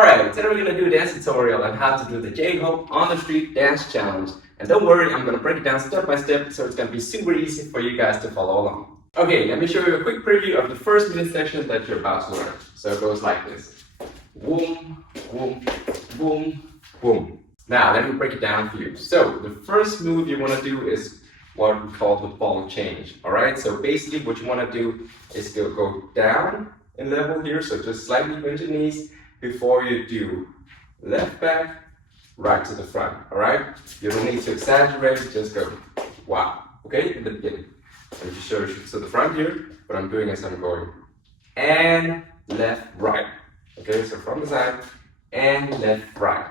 Alright, today we're going to do a dance tutorial on how to do the J-Hope on the street dance challenge. And don't worry, I'm going to break it down step by step, so it's going to be super easy for you guys to follow along. Okay, let me show you a quick preview of the first minute section that you're about to learn. So it goes like this. Boom, boom, boom, boom. Now, let me break it down for you. So, the first move you want to do is what we call the ball change. Alright, so basically what you want to do is go down in level here, so just slightly bend your knees before you do left back, right to the front. Alright, you don't need to exaggerate, just go wow. Okay, in the beginning. Let me just show you to the front here. What I'm doing is I'm going and left, right. Okay, so from the side and left, right.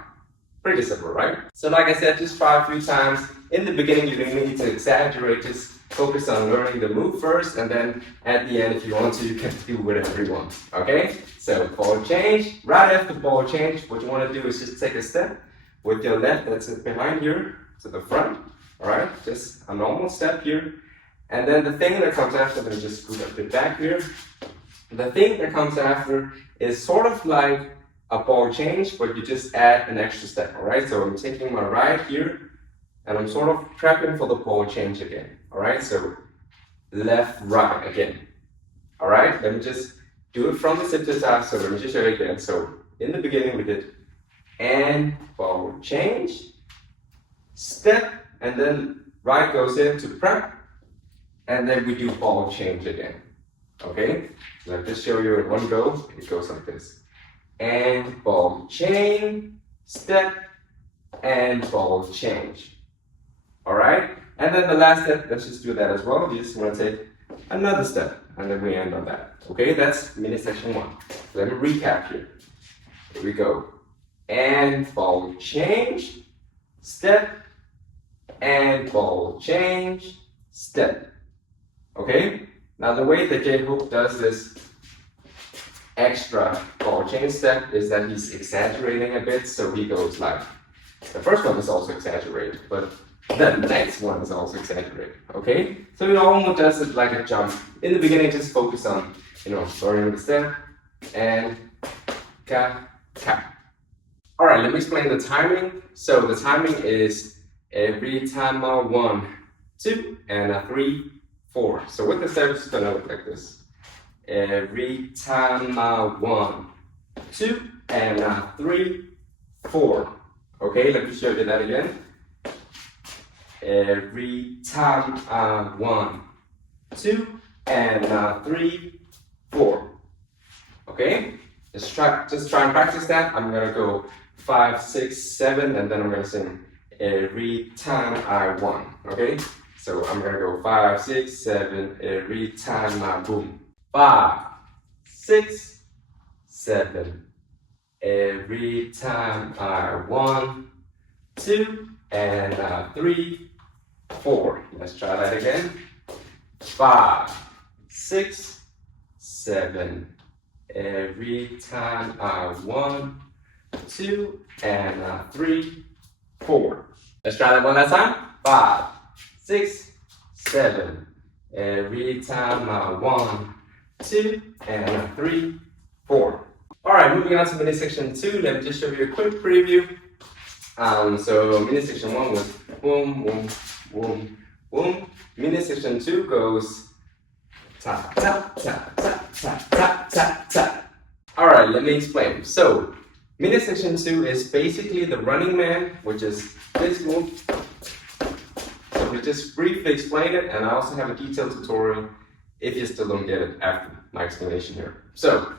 Pretty simple, right? So like I said, just try a few times. In the beginning, you don't need to exaggerate. Just focus on learning the move first, and then at the end, if you want to, you can do whatever you want. Okay? So ball change. Right after ball change, what you want to do is just take a step with your left that's behind here to the front. All right? Just a normal step here. And then the thing that comes after, let me just scoot up the back here. The thing that comes after is sort of like a ball change, but you just add an extra step, all right? So I'm taking my right here, and I'm sort of prepping for the ball change again, all right? So left, right again, all right? Let me just do it from the tip to the top, so let me just show you again. So in the beginning, we did and ball change, step, and then right goes into prep, and then we do ball change again, okay? Let me just show you in one go. It goes like this. And ball chain, step, and ball change. All right? And then the last step, let's just do that as well. You just want to take another step, and then we end on that. Okay, that's minute section 1. Let me recap here. Here we go. And ball change, step, and ball change, step. Okay? Now the way that J-Hope does this extra ball change step is that he's exaggerating a bit, so he goes like, the first one is also exaggerated, but the next one is also exaggerated, okay? So he almost does it like a jump. In the beginning, just focus on, learning the step, and ka. All right, let me explain the timing. So the timing is every time a 1, 2, and a 3, 4. So with the steps, it's gonna look like this. Every time I 1, 2, and 3, 4. Okay, let me show you that again. Every time I 1, 2, and 3, 4. Okay, just try and practice that. I'm gonna go 5, 6, 7, and then I'm gonna sing every time I 1. Okay, so I'm gonna go 5, 6, 7. Every time I boom. 5, 6, 7. Every time I 1, 2, and 3, 4. Let's try that again. 5, 6, 7. Every time I 1, 2, and 3, 4. Let's try that one last time. 5, 6, 7. Every time I 1, 2, and 3, 4. All right, moving on to minute section 2. Let me just show you a quick preview. So minute section 1 was boom, boom, boom, boom. Minute section 2 goes tap, tap, tap, tap, tap, tap, tap, tap. All right, let me explain. So minute section 2 is basically the running man, which is this move. So we just briefly explain it, and I also have a detailed tutorial if you still don't get it after my explanation here. So,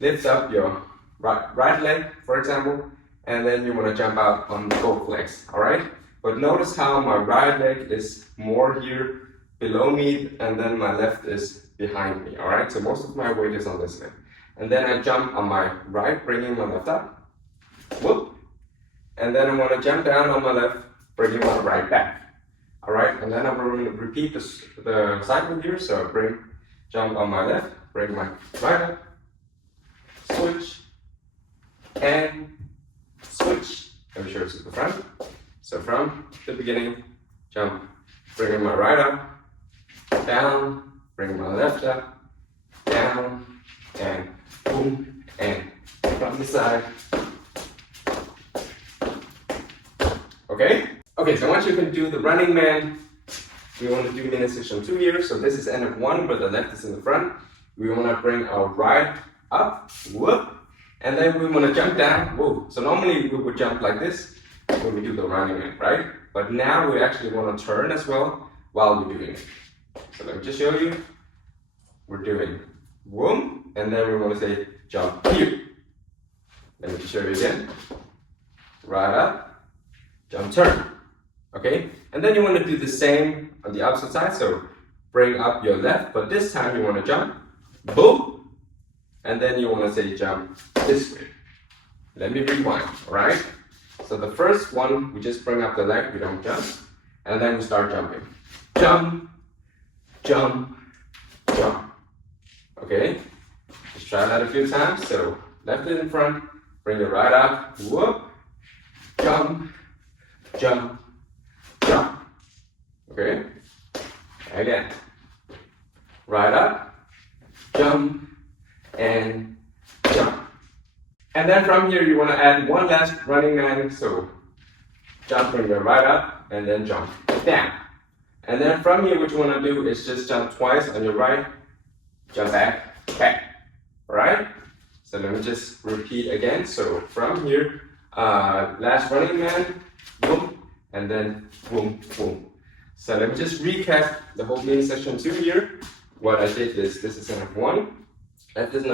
lift up your right leg, for example, and then you want to jump out on both legs, all right? But notice how my right leg is more here below me, and then my left is behind me, all right? So most of my weight is on this leg. And then I jump on my right, bringing my left up, whoop. And then I want to jump down on my left, bringing my right back. All right, and then I'm going to repeat the cycle here. So jump on my left, bring my right up, switch, and switch. Let me show you to the front. So from the beginning, jump, bringing my right up, down, bringing my left up, down, and boom, and from the side. Okay? Okay, so once you can do the running man, we want to do mini section 2 here. So this is end of 1, but the left is in the front. We want to bring our right up, whoop, and then we want to jump down, whoa. So normally we would jump like this when we do the running man, right? But now we actually want to turn as well while we're doing it. So let me just show you. We're doing whoom, and then we want to say jump here. Let me just show you again. Right up, jump, turn. Okay, and then you want to do the same on the opposite side. So bring up your left, but this time you want to jump, boom, and then you want to say jump this way. Let me rewind, all right? So the first one, we just bring up the leg, we don't jump, and then we start jumping. Jump, jump, jump. Okay, just try that a few times. So left is in front, bring it right up, whoop, jump, jump, jump. Okay, again, right up, jump, and jump. And then from here, you want to add one last running man. So jump, bring it right up, and then jump down. And then from here, what you want to do is just jump twice on your right, jump back, back. All right? So let me just repeat again. So from here, last running man, boom, and then boom, boom. So let me just recap the whole mini section 2 here. What I did is, this is end of 1, left is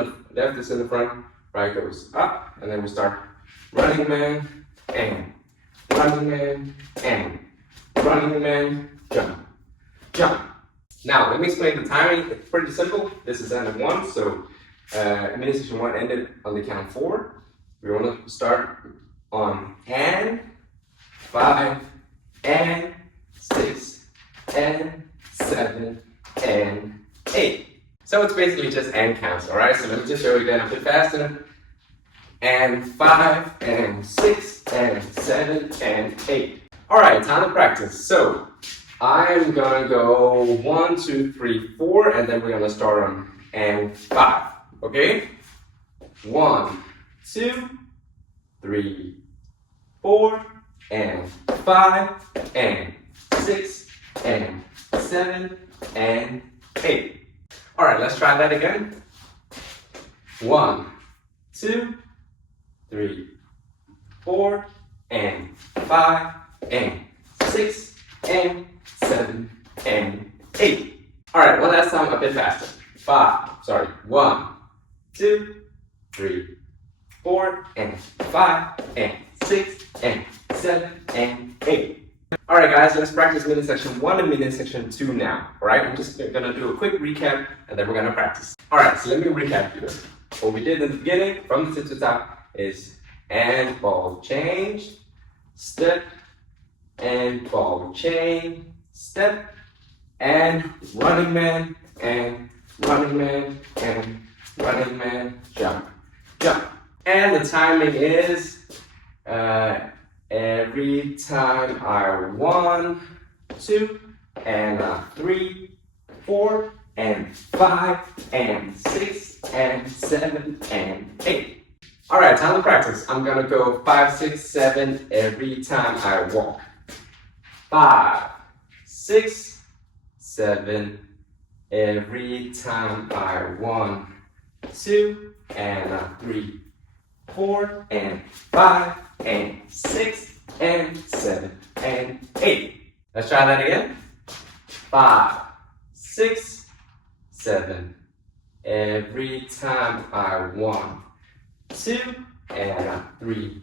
in the front, right goes up, and then we start running man, and running man, and running man, jump, jump. Now, let me explain the timing. It's pretty simple. This is end of 1, so mini section 1 ended on the count 4. We want to start on and 5, and 6, and 7, and 8. So it's basically just and counts, all right? So let me just show you again a bit faster. And 5, and 6, and 7, and 8. All right, time to practice. So I'm gonna go 1, 2, 3, 4, and then we're gonna start on and 5, okay? 1, 2, 3, 4, and 5, and 6, and 7, and 8. All right, let's try that again. 1, 2, 3, 4, and 5, and 6, and 7, and 8. All right, one last time, a bit faster. 1, 2, 3, 4, and 5, and 6, and 7, and 8. All right, guys, let's practice mini section 1 and mini section 2 now. All right, I'm just gonna do a quick recap, and then we're gonna practice. All right, so let me recap here. What we did in the beginning, from the tip to top, is and ball change, step, and ball chain, step, and running man, and running man, and running man, jump, jump. And the timing is every time I 1, 2, and 3, 4, and 5, and 6, and 7, and 8. All right, time to practice. I'm gonna go 5, 6, 7 every time I walk. 5, 6, 7 every time I 1, 2, and 3, 4, and 5, and 6, and 7, and 8. Let's try that again. 5, 6, 7 every time I 1, 2, and 3,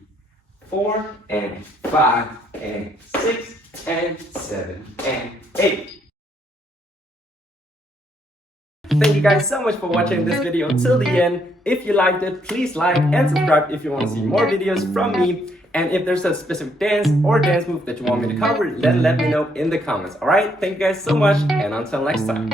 4, and 5, and 6, and 7, and 8. Thank you guys so much for watching this video till the end. If you liked it, please like and subscribe if you want to see more videos from me. And if there's a specific dance or dance move that you want me to cover, then let me know in the comments. Alright, thank you guys so much, and until next time.